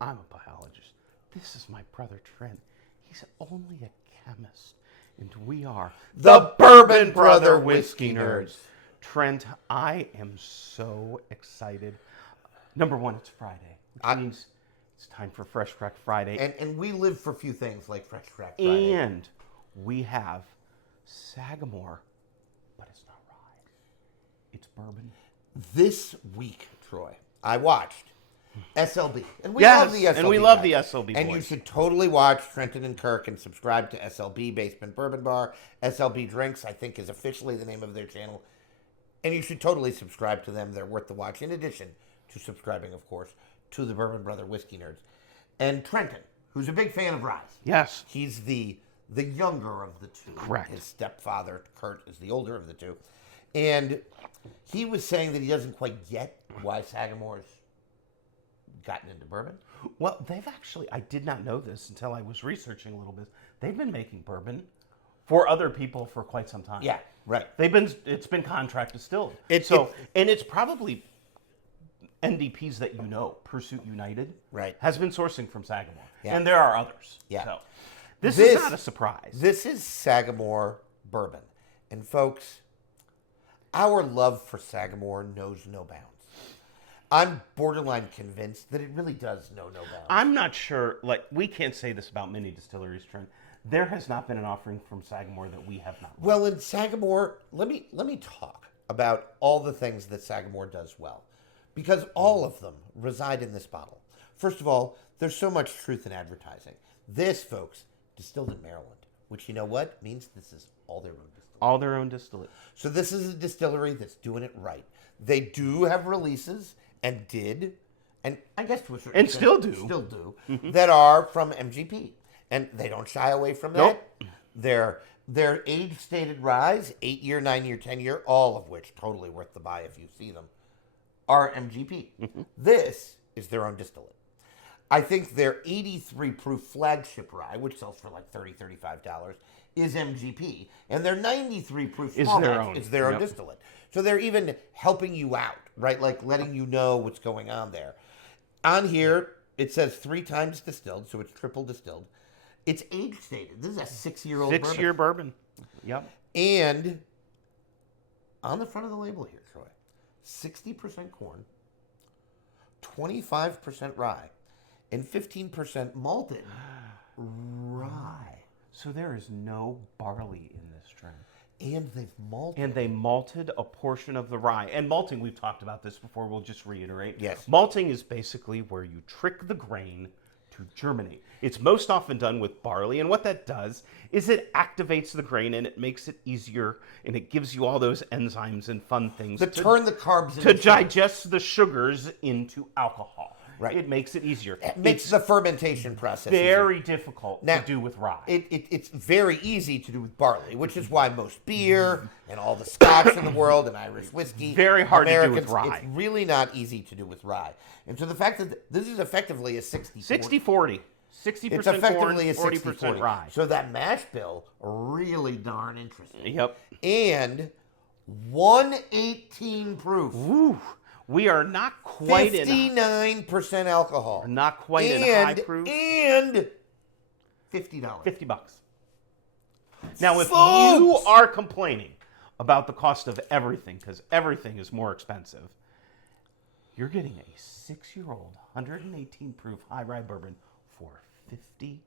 I'm a biologist. This is my brother Trent. He's only a chemist. And we are The Bourbon Brother Whiskey Nerds. Trent, I am so excited. Number one, it's Friday, which means it's time for Fresh Crack Friday. And we live for few things like Fresh Crack Friday. And we have Sagamore, but it's not rye. It's bourbon. This week, Troy, I watched SLB. And we love the SLB. And we love the SLB. And you should totally watch Trenton and Kirk and subscribe to SLB Basement Bourbon Bar. SLB Drinks, I think, is officially the name of their channel. And you should totally subscribe to them. They're worth the watch. In addition to subscribing, of course, to the Bourbon Brother Whiskey Nerds. And Trenton, who's a big fan of rye. Yes. He's the younger of the two. Correct. His stepfather, Kurt, is the older of the two. And he was saying that he doesn't quite get why Sagamore's gotten into bourbon. Well, they've actually, I did not know this until I was researching a little bit. They've been making bourbon for other people for quite some time. Yeah, right. It's been contract distilled. And it's probably NDPs that you know, Pursuit United, right, has been sourcing from Sagamore. Yeah. And there are others. Yeah. So this is not a surprise. This is Sagamore bourbon. And folks, our love for Sagamore knows no bounds. I'm borderline convinced that it really does know no bounds. I'm not sure, we can't say this about many distilleries, Trent. There has not been an offering from Sagamore that we have not loved. Well, in Sagamore, let me talk about all the things that Sagamore does well. Because all of them reside in this bottle. First of all, there's so much truth in advertising. This, folks, distilled in Maryland, which you know what? Means this is all their own distillate. All their own distillate. So this is a distillery that's doing it right. They do have releases, and did, and I guess to a certain extent, still do, that are from MGP. And they don't shy away from that. Nope. Their age-stated ryes, 8-year, 9-year, 10-year, all of which, totally worth the buy if you see them, are MGP. This is their own distillate. I think their 83 proof flagship rye, which sells for like $30, $35, is MGP. And their 93 proof small batch is their own distillate. So they're even helping you out, right? Like letting you know what's going on there. On here, it says 3 times distilled, so it's triple distilled. It's age stated. This is a 6-year-old bourbon. 6-year bourbon. Yep. And on the front of the label here, Troy, 60% corn, 25% rye, and 15% malted rye. So there is no barley in this drink. And they've malted. And they malted a portion of the rye. And malting, we've talked about this before, we'll just reiterate. Yes. Malting is basically where you trick the grain to germinate. It's most often done with barley, and what that does is it activates the grain and it makes it easier, and it gives you all those enzymes and fun things to turn the carbs to digest the sugars into alcohol. Right. It makes it easier. It makes the fermentation process very easier. difficult now, to do with rye. It's very easy to do with barley, which is why most beer and all the scotch in the world and Irish whiskey, very hard to do with rye. It's really not easy to do with rye. And so the fact that this is effectively a 60-40. 60-40. 60% corn, 40% rye. So that mash bill, really darn interesting. Yep. And 118 proof. Ooh. We are not quite 59% alcohol. Not quite in high proof. And $50. $50. Now, if you are complaining about the cost of everything, because everything is more expensive, you're getting a 6-year-old, 118 proof high rye bourbon for $50.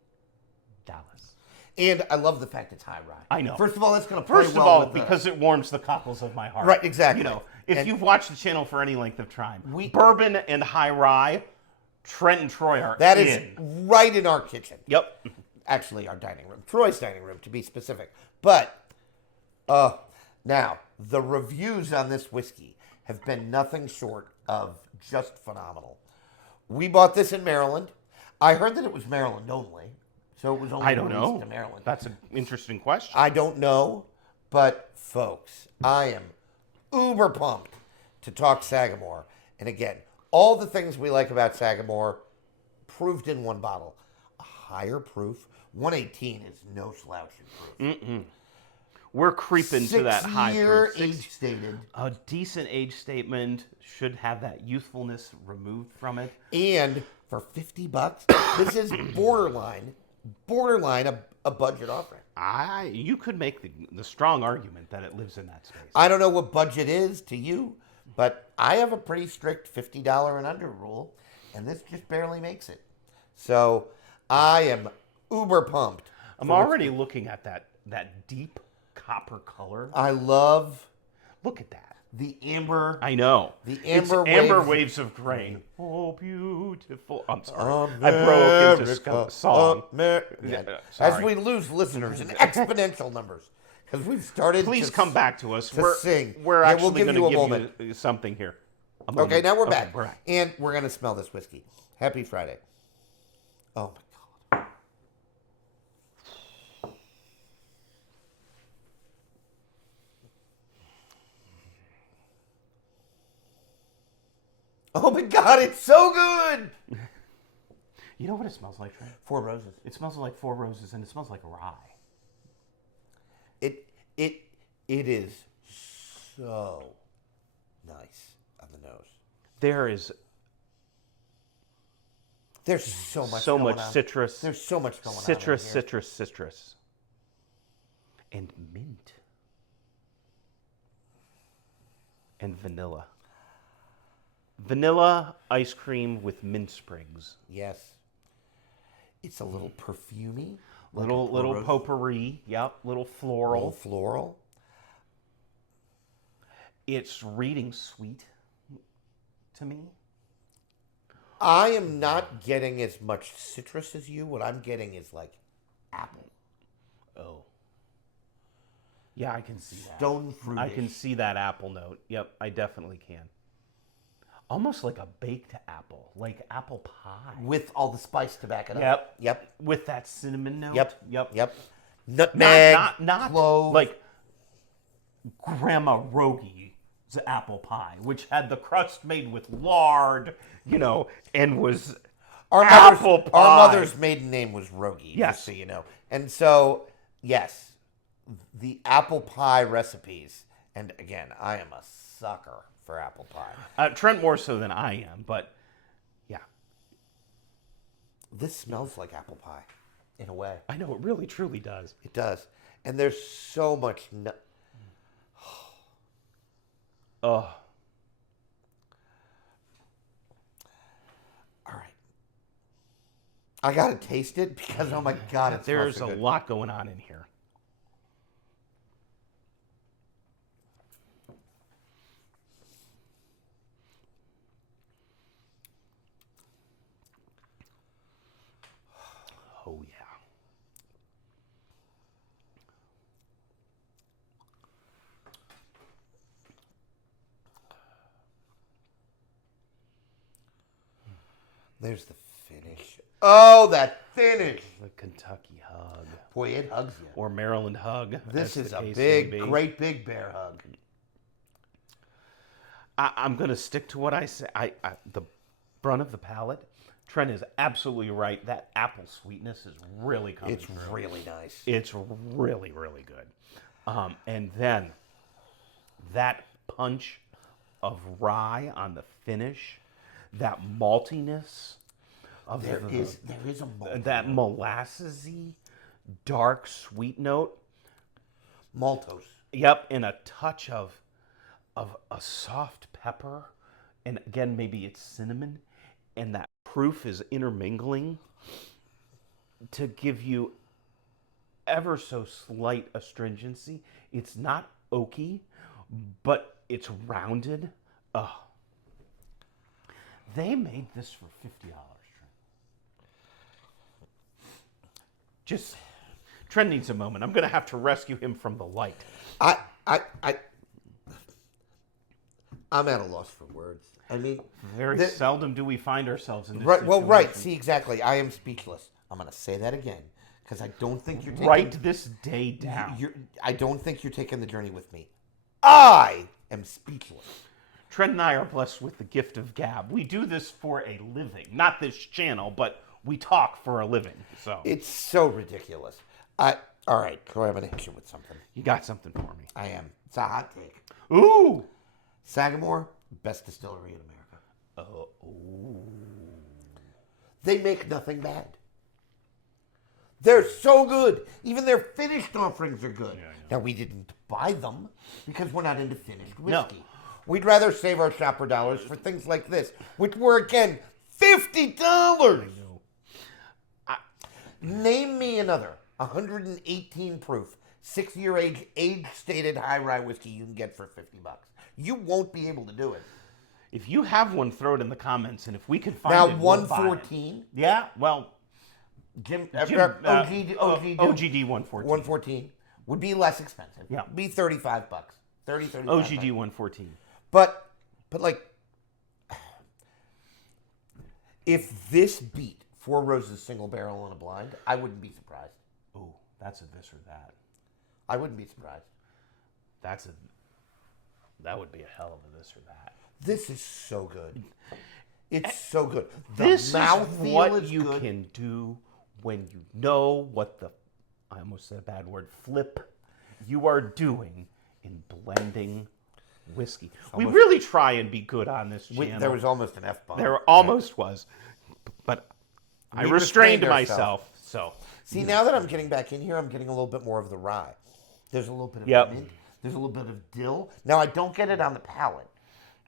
And I love the fact it's high rye. I know. First of all, that's going to play well with because it warms the cockles of my heart. Right, exactly. You know, if you've watched the channel for any length of time, bourbon and high rye, Trent and Troy are That is right in our kitchen. Yep. Actually, our dining room. Troy's dining room, to be specific. But, now, the reviews on this whiskey have been nothing short of just phenomenal. We bought this in Maryland. I heard that it was Maryland only. So it was only released to Maryland. That's an interesting question. I don't know. But, folks, I am uber pumped to talk Sagamore. And again, all the things we like about Sagamore proved in one bottle. A higher proof. 118 is no slouch in proof. We're creeping to that high proof. 6-year age stated. A decent age statement should have that youthfulness removed from it. And for $50. This is borderline a budget offering. You could make the strong argument that it lives in that space. I don't know what budget is to you, but I have a pretty strict $50 and under rule, and this just barely makes it. So I am uber pumped. I'm already looking at that deep copper color. I love Look at that. the amber. I know. The amber amber waves. waves of grain. Oh, beautiful. I'm sorry. I broke into song. As Sorry. we lose listeners in exponential numbers, because we've started. Please come back to us. to sing. We're Yeah, actually we'll give going you a to moment. give you something here. A Okay, moment. now we're back. We're back. And we're going to smell this whiskey. Happy Friday. Oh, my God. Oh, my God, it's so good. You know what it smells like, Trent? 4 Roses. It smells like 4 Roses, and it smells like rye. It is so nice on the nose. There's so much so going much on. citrus. There's so much going on. Citrus, and mint, and vanilla. Vanilla ice cream with mint sprigs. Yes. It's a little perfumey. Little potpourri. Yep. Little floral. Little floral. It's reading sweet to me. I am not getting as much citrus as you. What I'm getting is like apple. Oh. Yeah, I can see that. Stone fruit. I can see that apple note. Yep, I definitely can. Almost like a baked apple, like apple pie. With all the spice to back it Yep. up. Yep. With that cinnamon note. Yep. Nutmeg. Not clove. like Grandma Rogi's apple pie, which had the crust made with lard, and was apple pie. Our mother's maiden name was Rogie, Yes. just so you know. And so, yes, the apple pie recipes. And again, I am a sucker for apple pie. Trent more so than I am, but yeah. This smells like apple pie, in a way. I know, it really truly does. It does. And there's so much Oh. All right. I got to taste it because, oh my God, it smells There's so a good. lot going on in here. Oh, yeah. There's the finish. Oh, that finish. The Kentucky hug. Boy, it hugs you. Or Maryland hug. This as is the a case big, may be. great big bear hug. I'm going to stick to what I say. The brunt of the palate. Trent is absolutely right. That apple sweetness is really coming It's through. really nice. It's really, really good. And then that punch of rye on the finish, that maltiness of There is a malt. that molassesy, dark sweet note. Maltose. Yep, and a touch of a soft pepper, and again maybe it's cinnamon, and that proof is intermingling to give you ever so slight astringency. It's not oaky, but it's rounded. Ugh. They made this for $50, Trent. Trent needs a moment. I'm going to have to rescue him from the light. I'm at a loss for words. I mean, Very seldom do we find ourselves in this right. situation. Well, right. See, exactly. I am speechless. I'm going to say that again because I don't think you're taking. Write this day down. I don't think you're taking the journey with me. I am speechless. Trent and I are blessed with the gift of gab. We do this for a living. Not this channel, but we talk for a living. So It's so ridiculous. All right, Troy, I'm going to hit you with something. you got something for me. I am. It's a hot take. Ooh. Sagamore, best distillery in America. they make nothing bad. They're so good. Even their finished offerings are good. Now, we didn't buy them because we're not into finished whiskey. No. We'd rather save our shopper dollars for things like this, which were, again, $50. Name me another 118 proof, 6-year age stated high rye whiskey you can get for $50. You won't be able to do it. If you have one, throw it in the comments, and if we can find Now, it, we'll buy it. 114. Yeah, well, OGD 114. 114 would be less expensive. Yeah. Be $35. 35 OGD 114. But like, if this beat Four Roses Single Barrel on a blind, I wouldn't be surprised. Ooh, that's a this or that. I wouldn't be surprised. That would be a hell of a this or that. This is so good. It's so good. This is mouthfeel what is you good. can do when you know what I almost said a bad word, flip you are doing in blending whiskey. We really try and be good on this channel. There was almost an F-bomb. There almost was, but I restrained myself. So see, now that I'm getting back in here, I'm getting a little bit more of the rye. There's a little bit of mint. There's a little bit of dill. Now, I don't get it on the palate,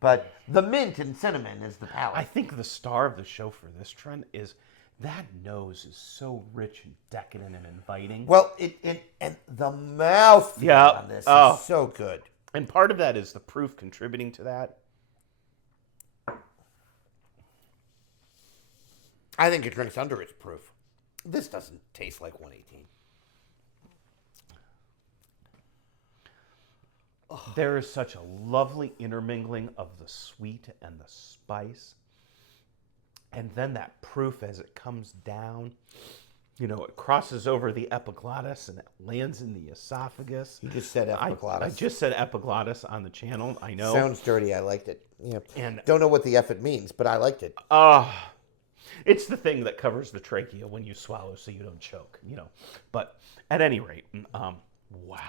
but the mint and cinnamon is the palate. I think the star of the show for this, Trent, is that nose is so rich and decadent and inviting. Well, and the mouthfeel on this is so good. And part of that is the proof contributing to that. I think it drinks under its proof. This doesn't taste like 118. There is such a lovely intermingling of the sweet and the spice. And then that proof as it comes down, it crosses over the epiglottis and it lands in the esophagus. You just said epiglottis. I just said epiglottis on the channel. I know. Sounds dirty. I liked it. Yeah. And don't know what the F it means, but I liked it. It's the thing that covers the trachea when you swallow so you don't choke, But at any rate, wow.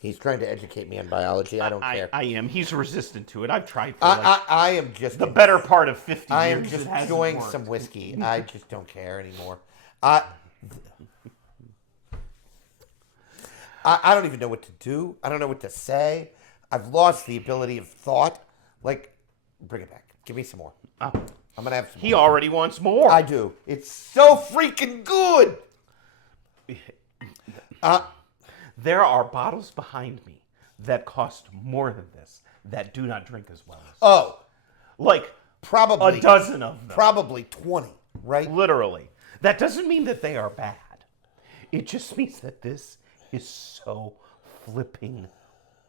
He's trying to educate me on biology. I don't care. I am. He's resistant to it. I've tried for I am just the better part of 50 years. I am just enjoying some whiskey. I just don't care anymore. I don't even know what to do. I don't know what to say. I've lost the ability of thought. Like, bring it back. Give me some more. I'm going to have some He more. already wants more. I do. It's so freaking good. There are bottles behind me that cost more than this that do not drink as well as this. Oh. Like probably a dozen of them. Probably 20, right? Literally. That doesn't mean that they are bad. It just means that this is so flipping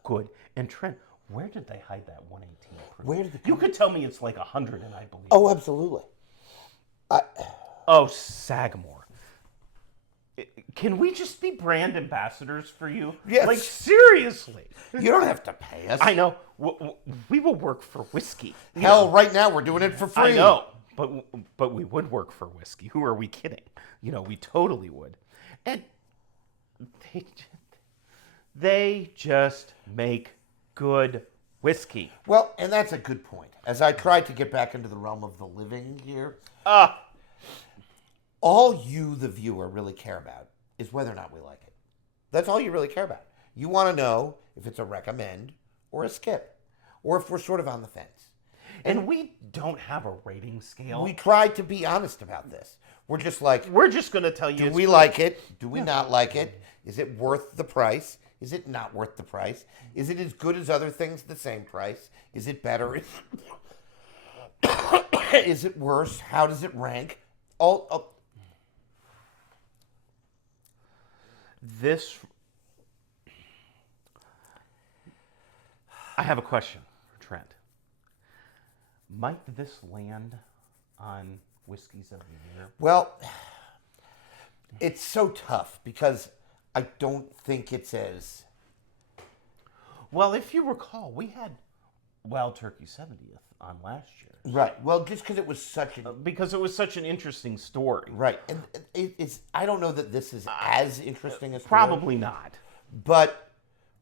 good. And Trent, where did they hide that 118 proof? Where did you could tell me it's like 100 and I believe Oh, absolutely. Oh, Sagamore. Can we just be brand ambassadors for you? Yes. Like, seriously. You don't have to pay us. I know. We will work for whiskey. Hell, right now we're doing it for free. I know. But we would work for whiskey. Who are we kidding? We totally would. And they just make good whiskey. Well, and that's a good point. As I try to get back into the realm of the living here, all you, the viewer, really care about is whether or not we like it. That's all you really care about. You want to know if it's a recommend or a skip, or if we're sort of on the fence. And we don't have a rating scale. We try to be honest about this. We're just like, we're just going to tell you. Do we like it? Do we not like it? Is it worth the price? Is it not worth the price? Is it as good as other things the same price? Is it better? Is it worse? How does it rank? I have a question for Trent. Might this land on Whiskeys of the Year? Well, it's so tough because I don't think it's as... Well, if you recall, we had Wild Turkey 70th on last year. Right. Well, just because it was such an... Because it was such an interesting story. Right. And it's... I don't know that this is as interesting a story. Probably not. But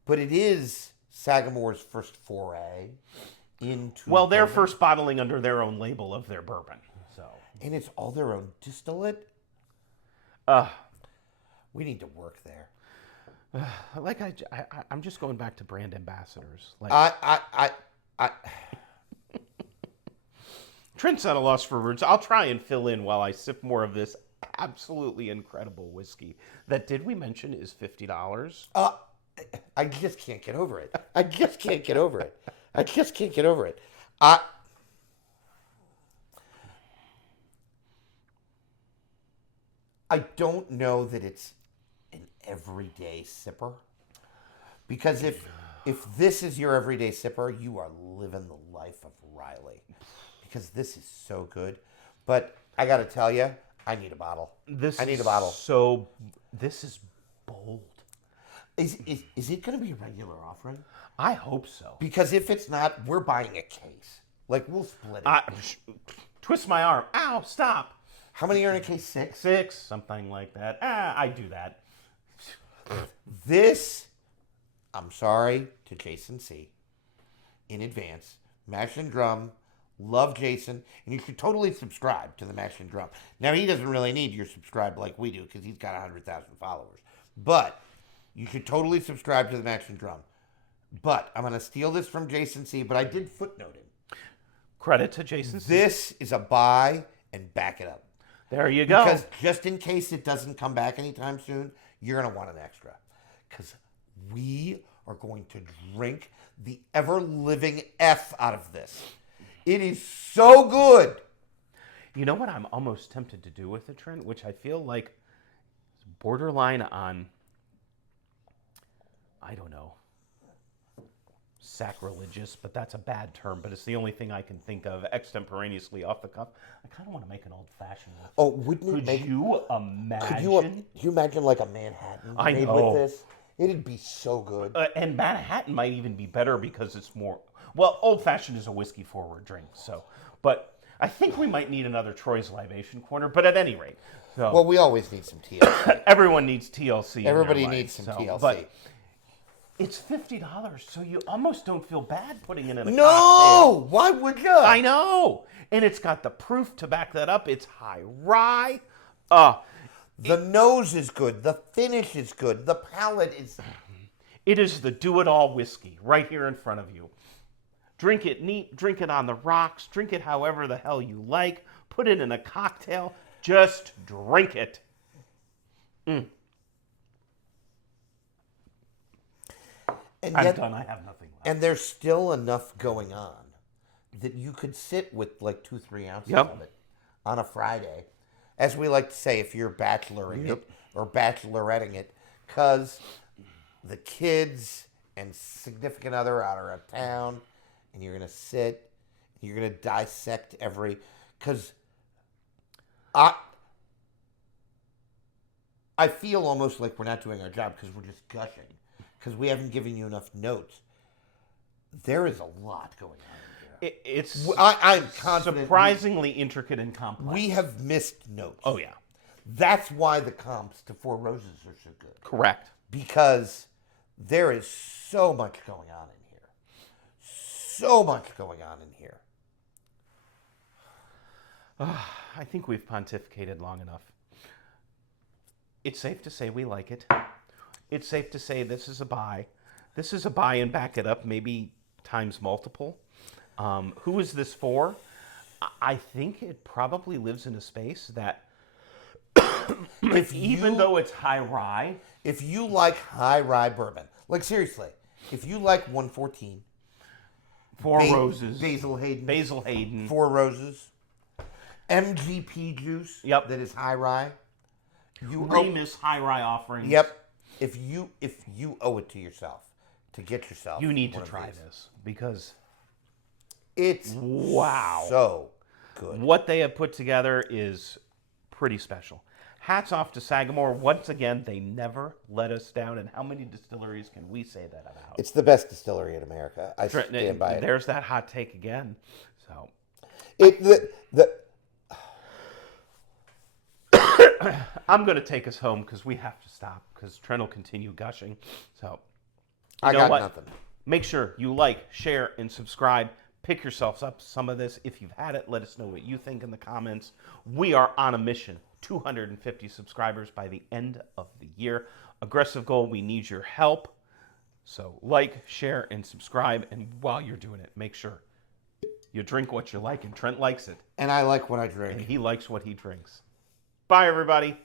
it is Sagamore's first foray into... Well, they're first bottling under their own label of their bourbon. So and it's all their own distillate. Uh, We need to work there. I'm just going back to brand ambassadors. Like I Trent's at a loss for words. I'll try and fill in while I sip more of this absolutely incredible whiskey. That, did we mention, is $50? I just can't get over it. I just can't get over it. I don't know that it's an everyday sipper, because if this is your everyday sipper, you are living the life of Riley, because this is so good. But I got to tell you, I need a bottle. I need a bottle. So this is bold. Is it going to be a regular offering? I hope so. Because if it's not, we're buying a case. Like, we'll split it. Twist my arm. Ow! Stop. How many are in a case? 6? 6, something like that. I do that. This, I'm sorry to Jason C. in advance. Mash and Drum, love Jason, and you should totally subscribe to the Mash and Drum. Now, he doesn't really need your subscribe like we do, because he's got 100,000 followers. But you should totally subscribe to the Mash and Drum. But I'm going to steal this from Jason C., but I did footnote him. Credit to Jason C. This is a buy and back it up. There you go. Because just in case it doesn't come back anytime soon, you're going to want an extra. Because we are going to drink the ever-living F out of this. It is so good. You know what I'm almost tempted to do with it, Trent, which I feel like is borderline on, I don't know, sacrilegious, but that's a bad term, but it's the only thing I can think of extemporaneously off the cuff. I kind of want to make an old-fashioned one. Oh, wouldn't Could it make... you imagine? Could you imagine like a Manhattan I made know. with this? It'd be so good. And Manhattan might even be better because it's more... Well, old-fashioned is a whiskey-forward drink, so... But I think we might need another Troy's Libation Corner, but at any rate... So, Well, we always need some TLC. everyone needs TLC. Everybody in their needs life, some so, TLC. But it's $50, so you almost don't feel bad putting it in a cocktail. No! Why would you? I know! And it's got the proof to back that up. It's high rye. The nose is good. The finish is good. The palate is... It is the do-it-all whiskey right here in front of you. Drink it neat, drink it on the rocks, drink it however the hell you like, put it in a cocktail, just drink it. And I'm yet, done, I have nothing left. and there's still enough going on that you could sit with like 2-3 ounces Yep. of it on a Friday. As we like to say, if you're bacheloring it or bacheloretting it, because the kids and significant other are out of town, and you're going to sit, and you're going to dissect every... Because I feel almost like we're not doing our job because we're just gushing, because we haven't given you enough notes. There is a lot going on in here. It's I'm confident surprisingly intricate and complex. we have missed notes. Oh, yeah. That's why the comps to Four Roses are so good. Correct. Because there is so much going on in here. So much going on in here. I think we've pontificated long enough. It's safe to say we like it. It's safe to say this is a buy. This is a buy and back it up, maybe times multiple. Who is this for? I think it probably lives in a space that, even though it's high rye, If you like high rye bourbon, like seriously, if you like 114, Four Roses, Basil Hayden, Basil Hayden, Four Roses, MGP juice, Yep. that is high rye. You Remus high rye offerings. Yep. If you owe it to yourself to get yourself, You need to one of try these. this because It's wow. so good. What they have put together is pretty special. Hats off to Sagamore. Once again, they never let us down. And how many distilleries can we say that about? It's the best distillery in America. I stand by it. There's that hot take again. So I'm going to take us home because we have to stop because Trent will continue gushing. So I you know got what? nothing. Make sure you like, share, and subscribe. Pick yourselves up some of this. If you've had it, let us know what you think in the comments. We are on a mission, 250 subscribers by the end of the year. Aggressive goal, we need your help. So like, share, and subscribe. And while you're doing it, make sure you drink what you like, and Trent likes it. And I like what I drink. And he likes what he drinks. Bye, everybody.